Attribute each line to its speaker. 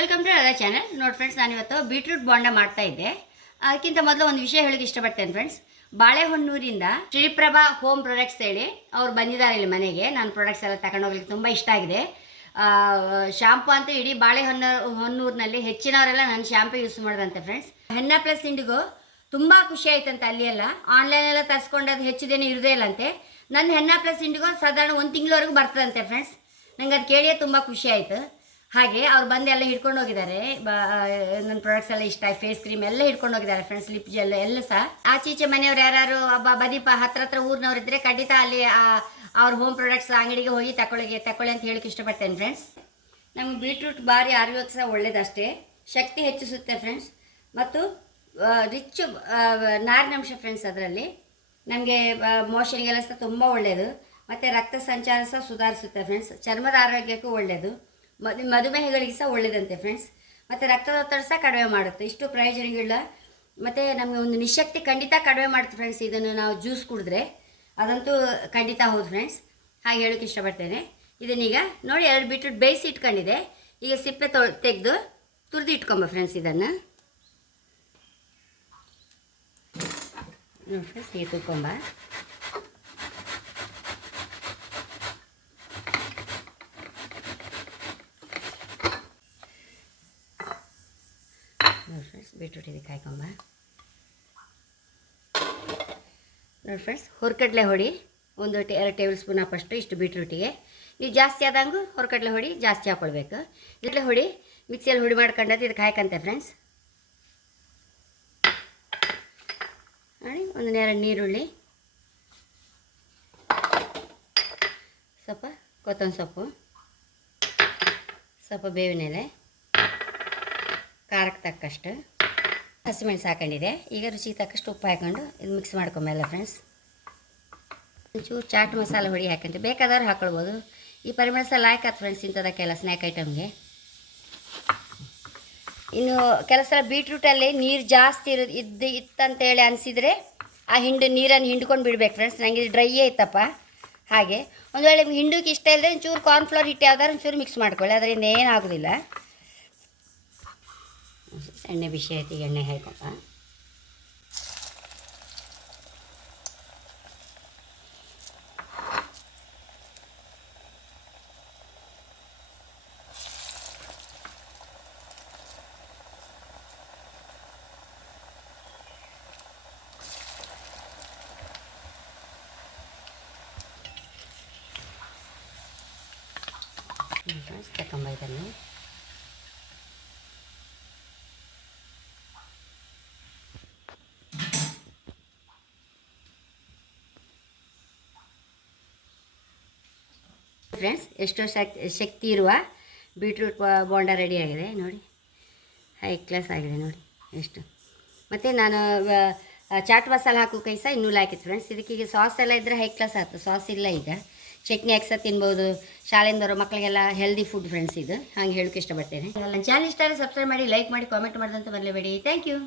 Speaker 1: Welcome to ಅದ channel. ನೋಡಿ friends ನಾನಿವತ್ತು ಬೀಟ್ರೂಟ್ ಬೋಂಡ ಮಾಡ್ತಾ ಇದ್ದೆ. ಅದಕ್ಕಿಂತ ಮೊದಲು ಒಂದು ವಿಷಯ ಹೇಳಕ್ಕೆ ಇಷ್ಟಪಡ್ತೇನೆ ಫ್ರೆಂಡ್ಸ್ ಬಾಳೆಹೊನ್ನೂರಿಂದ ಶ್ರೀಪ್ರಭಾ ಹೋಮ್ ಪ್ರಾಡಕ್ಟ್ಸ್ ಹೇಳಿ ಅವ್ರು ಬಂದಿದ್ದಾರೆ ಇಲ್ಲಿ ಮನೆಗೆ. ನಾನು ಪ್ರಾಡಕ್ಟ್ಸ್ ಎಲ್ಲ ತಗೊಂಡೋಗ್ಲಿಕ್ಕೆ ತುಂಬ ಇಷ್ಟ ಆಗಿದೆ. ಶಾಂಪು ಅಂತ ಇಡೀ ಬಾಳೆಹೊನ್ನ, ಹೊನ್ನೂರಿನಲ್ಲಿ ಹೆಚ್ಚಿನವರೆಲ್ಲ ನನ್ನ ಶಾಂಪು ಯೂಸ್ ಮಾಡಿದಂತೆ ಫ್ರೆಂಡ್ಸ್ ಹೆನ್ನ ಪ್ಲಸ್ ಇಂಡಿಗೋ ತುಂಬ ಖುಷಿ ಆಯ್ತಂತೆ ಅಲ್ಲಿ ಎಲ್ಲ. ಆನ್ಲೈನ್ ಎಲ್ಲ ತರಿಸ್ಕೊಂಡು ಅದು ಹೆಚ್ಚು ದಿನ ಇರೋದೇ ಇಲ್ಲಂತೆ. ನನ್ನ ಹೆನ್ನ ಪ್ಲಸ್ ಇಂಡಿಗೋ ಸಾಧಾರಣ ಒಂದು ತಿಂಗಳವರೆಗೂ ಬರ್ತದಂತೆ ಫ್ರೆಂಡ್ಸ್ ನಂಗೆ ಅದು ಕೇಳಿಯೇ ತುಂಬ ಖುಷಿ ಆಯಿತು. ಹಾಗೆ ಅವ್ರು ಬಂದು ಎಲ್ಲ ಹಿಡ್ಕೊಂಡು ಹೋಗಿದ್ದಾರೆ. ನನ್ನ ಪ್ರಾಡಕ್ಟ್ಸ್ ಎಲ್ಲ ಇಷ್ಟ ಫೇಸ್ ಕ್ರೀಮ್ ಎಲ್ಲ ಹಿಡ್ಕೊಂಡು ಹೋಗಿದ್ದಾರೆ ಫ್ರೆಂಡ್ಸ್ ಲಿಪ್ ಜೆಲ್ ಎಲ್ಲ ಸಹ. ಆಚೀಚೆ ಮನೆಯವ್ರು ಯಾರು ಬದೀಪ ಹತ್ರ ಹತ್ರ ಊರಿನವ್ರು ಇದ್ರೆ ಖಂಡಿತ ಅಲ್ಲಿ ಅವ್ರ ಹೋಮ್ ಪ್ರಾಡಕ್ಟ್ಸ್ ಅಂಗಡಿಗೆ ಹೋಗಿ ತಕೊಳ್ಳಿ ತಕೊಳ್ಳಿ ಅಂತ ಹೇಳಕ್ಕೆ ಇಷ್ಟಪಡ್ತೇನೆ ಫ್ರೆಂಡ್ಸ್ ನಮಗೆ ಬೀಟ್ರೂಟ್ ಭಾರಿ ಆರೋಗ್ಯಕ್ಕೆ ಸಹ ಒಳ್ಳೇದಷ್ಟೇ. ಶಕ್ತಿ ಹೆಚ್ಚಿಸುತ್ತೆ ಫ್ರೆಂಡ್ಸ್ ಮತ್ತು ರಿಚ್ ನಾರಿನಂಶ ಫ್ರೆಂಡ್ಸ್ ಅದರಲ್ಲಿ. ನಮಗೆ ಮೋಷನ್ಗೆಲ್ಲ ಸಹ ತುಂಬ ಒಳ್ಳೆಯದು ಮತ್ತು ರಕ್ತ ಸಂಚಾರ ಸಹ ಸುಧಾರಿಸುತ್ತೆ ಫ್ರೆಂಡ್ಸ್ ಚರ್ಮದ ಆರೋಗ್ಯಕ್ಕೂ ಒಳ್ಳೆಯದು ಮದು ಮಧುಮೇಹಗಳಿಗೆ ಸಹ ಒಳ್ಳೆಯದಂತೆ ಫ್ರೆಂಡ್ಸ್ ಮತ್ತು ರಕ್ತದೊತ್ತಡ ಸಹ ಕಡಿಮೆ ಮಾಡುತ್ತೆ. ಇಷ್ಟು ಪ್ರಯೋಜನಗಳ ಮತ್ತು ನಮಗೆ ಒಂದು ನಿಶಕ್ತಿ ಖಂಡಿತ ಕಡಿಮೆ ಮಾಡುತ್ತೆ ಫ್ರೆಂಡ್ಸ್ ಇದನ್ನು ನಾವು ಜ್ಯೂಸ್ ಕುಡಿದ್ರೆ ಅದಂತೂ ಖಂಡಿತ ಹೌದು ಫ್ರೆಂಡ್ಸ್ ಹಾಗೆ ಹೇಳೋಕ್ಕೆ ಇಷ್ಟಪಡ್ತೇನೆ. ಇದನ್ನೀಗ ನೋಡಿ, ಎರಡು ಬಿಟ್ಟು ಬೇಯಿಸಿ ಇಟ್ಕೊಂಡಿದೆ. ಈಗ ಸಿಪ್ಪೆ ತೊ ತೆಗೆದು ತುರಿದು ಇಟ್ಕೊಂಬ ಫ್ರೆಂಡ್ಸ್ ಇದನ್ನು. ನೋಡಿ ಫ್ರೆಂಡ್ಸ್ ನೋಡಿ ಫ್ರೆಂಡ್ಸ್ ಬೀಟ್ರೂಟ್ ನೋಡಿ ಫ್ರೆಂಡ್ಸ್ ಹುರ್ಕಡ್ಲೆ ಹೊಡಿ ಒಂದು ಟೇ ಎರಡು ಟೇಬಲ್ ಸ್ಪೂನ್ ಹಾಕಷ್ಟು ಇಷ್ಟು ಬೀಟ್ರೂಟಿಗೆ ನೀವು ಜಾಸ್ತಿ ಆದಂಗು ಹೊರಕಡ್ಲೆ ಹೊಡಿ ಜಾಸ್ತಿ ಹಾಕ್ಕೊಳ್ಬೇಕು ಇಲ್ಲೇ ಹೊಡಿ ಮಿಕ್ಸಿಯಲ್ಲಿ ಹುಡಿ ಮಾಡ್ಕೊಂಡದ್ದು ಇದಕ್ಕೆ ಹಾಕಂತೆ ಫ್ರೆಂಡ್ಸ್ ನೋಡಿ ಒಂದು ಎರಡು ನೀರುಳ್ಳಿ. ಸ್ವಲ್ಪ ಕೊತ್ತಂಬರಿ ಸೊಪ್ಪು. ಸ್ವಲ್ಪ ಬೇವಿನ ಎಲೆ. ಖಾರಕ್ಕೆ ತಕ್ಕಷ್ಟು ಹಸಿಮೆಣಸು ಹಾಕೊಂಡಿದೆ. ಈಗ ರುಚಿಗೆ ತಕ್ಕಷ್ಟು ಉಪ್ಪು ಹಾಕೊಂಡು ಇದು ಮಿಕ್ಸ್ ಮಾಡ್ಕೊಂಬಲ್ಲ ಫ್ರೆಂಡ್ಸ್ ಒಂಚೂರು ಚಾಟ್ ಮಸಾಲೆ ಹೊಡಿ ಹಾಕೊಂಡು ಬೇಕಾದವ್ರು ಹಾಕ್ಕೊಳ್ಬೋದು ಈ ಪರಿಮಳ ಸಹ ಲಾಯ್ಕ್ ಆಯ್ತು ಫ್ರೆಂಡ್ಸ್ ಇಂಥದಕ್ಕೆಲ್ಲ ಸ್ನ್ಯಾಕ್ ಐಟಮ್ಗೆ ಇನ್ನು ಕೆಲವು ಸಲ ಬೀಟ್ರೂಟಲ್ಲಿ ನೀರು ಜಾಸ್ತಿ ಇರೋದು ಇದ್ದು ಇತ್ತಂತೇಳಿ ಅನಿಸಿದರೆ ಆ ಹಿಂಡು ನೀರನ್ನು ಹಿಂಡ್ಕೊಂಡು ಬಿಡ್ಬೇಕು ಫ್ರೆಂಡ್ಸ್ ನನಗೆ ಡ್ರೈಯೇ ಇತ್ತಪ್ಪ. ಹಾಗೆ ಒಂದು ವೇಳೆ ಹಿಂಡಕ್ಕೆ ಇಷ್ಟ ಇಲ್ಲದೆ ಒಂಚೂರು ಕಾರ್ನ್ಫ್ಲವರ್ ಹಿಟ್ಟು ಯಾವ್ದಾರು ಒಂಚೂರು ಮಿಕ್ಸ್ ಮಾಡ್ಕೊಳ್ಳಿ. ಅದರಿಂದ ಏನಾಗೋದಿಲ್ಲ ಎಣ್ಣೆ ಬಿಸಿ ಆಯ್ತು ಈಗ ಎಣ್ಣೆ ಹಾಕೊಂಬ ತಗೊಂಬ ಇದನ್ನು ಫ್ರೆಂಡ್ಸ್ ಎಷ್ಟೋ ಶಕ್ತಿ ಶಕ್ತಿ ಇರುವ ಬೀಟ್ರೂಟ್ ಬೋಂಡ ರೆಡಿ ಆಗಿದೆ, ನೋಡಿ. ಹೈ ಕ್ಲಾಸ್ ಆಗಿದೆ, ನೋಡಿ, ಎಷ್ಟು. ಮತ್ತು ನಾನು ಚಾಟ್ ಮಸಾಲ ಹಾಕೋ ಕೈ ಸಹ ಇನ್ನೂ ಹಾಕಿತ್ತು ಫ್ರೆಂಡ್ಸ್ ಇದಕ್ಕೀಗ ಸಾಸ್ ಎಲ್ಲ ಇದ್ದರೆ ಹೈ ಕ್ಲಾಸ್ ಆಯ್ತು ಸಾಸ್ ಇಲ್ಲ ಈಗ. ಚಟ್ನಿ ಹಾಕ್ಸ ತಿನ್ಬೋದು ಶಾಲೆಯಿಂದವರು ಮಕ್ಕಳಿಗೆಲ್ಲ ಹೆಲ್ದಿ ಫುಡ್ ಫ್ರೆಂಡ್ಸ್ ಇದು. ಹಾಗೆ ಹೇಳೋಕೆ ಇಷ್ಟಪಡ್ತೇನೆ. ಚಾನಲ್ ಇಷ್ಟ ಸಬ್ಸ್ಕ್ರೈಬ್ ಮಾಡಿ ಲೈಕ್ ಮಾಡಿ ಕಾಮೆಂಟ್ ಮಾಡಿದಂತ ಬರಲೇಬೇಡಿ ಥ್ಯಾಂಕ್ ಯು